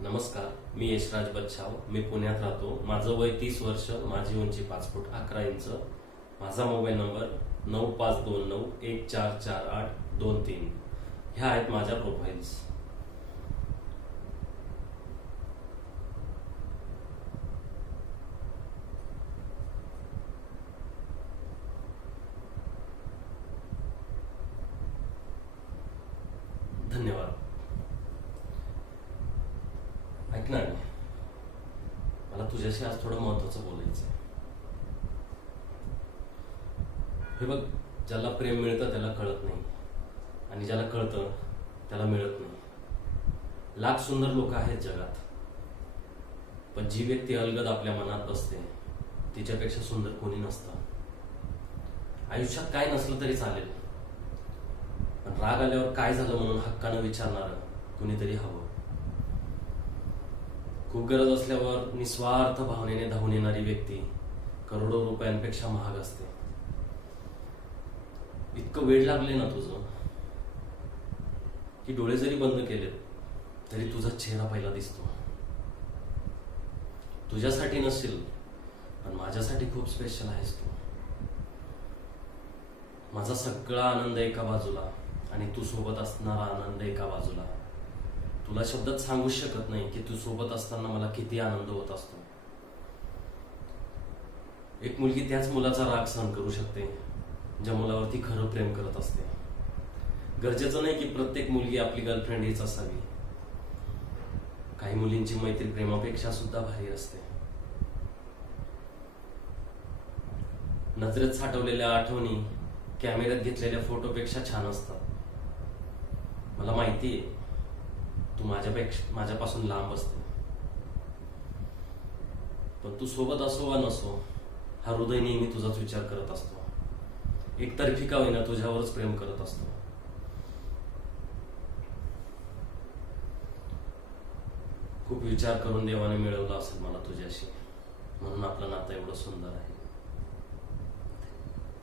नमस्कार, मी यशराज बच्छाव. मी पुण्यात राहतो. माझं वय 30 वर्ष, माझी उंची 5 फूट 11 इंच. माझा मोबाईल नंबर 9529144823. ह्या आहेत माझ्या प्रोफाईल्स. धन्यवाद. ऐक ना, मला तुझ्याशी आज थोडं महत्वाचं बोलायचं आहे. हे बघ, ज्याला प्रेम मिळतं त्याला कळत नाही, आणि ज्याला कळतं त्याला मिळत नाही. लाख सुंदर लोक आहेत जगात, पण जी व्यक्ती अलगद आपल्या मनात बसते तिच्यापेक्षा सुंदर कोणी नसतं. आयुष्यात काय नसलं तरी चालेल, पण राग आल्यावर काय झालं म्हणून हक्कानं विचारणारं कुणीतरी हवं. खूप गरज असल्यावर निस्वार्थ भावनेने धावून येणारी व्यक्ती करोडो रुपयांपेक्षा महाग असते. इतकं वेळ लागले ना तुझं, की डोळे जरी बंद केले तरी तुझा चेहरा पहिला दिसतो. तुझ्यासाठी नसेल, पण माझ्यासाठी खूप स्पेशल आहेस तू. माझा सगळा आनंद एका बाजूला आणि तू सोबत असणारा आनंद एका बाजूला. तुला शब्दात सांगूच शकत नाही की तू सोबत असताना मला किती आनंद होत असतो. एक मुलगी त्याच मुलाचा राग सहन करू शकते ज्या मुलावरती खरं प्रेम करत असते. गरजेचं नाही की प्रत्येक मुलगी आपली गर्लफ्रेंड हीच असावी. काही मुलींची मैत्री प्रेमापेक्षा सुद्धा भारी असते. नजरेत साठवलेल्या आठवणी कॅमेऱ्यात घेतलेल्या फोटोपेक्षा छान असतात. मला माहितीये तू माझ्यापासून लांब असते, पण तू सोबत असो वा नसो, हा हृदय नेहमी तुझाच विचार करत असतो. एकतर्फी का होईना तुझ्यावरच प्रेम करत असतो. खूप विचार करून देवाने मिळवलं असेल मला तुझ्याशी, म्हणून आपलं नातं एवढं सुंदर आहे.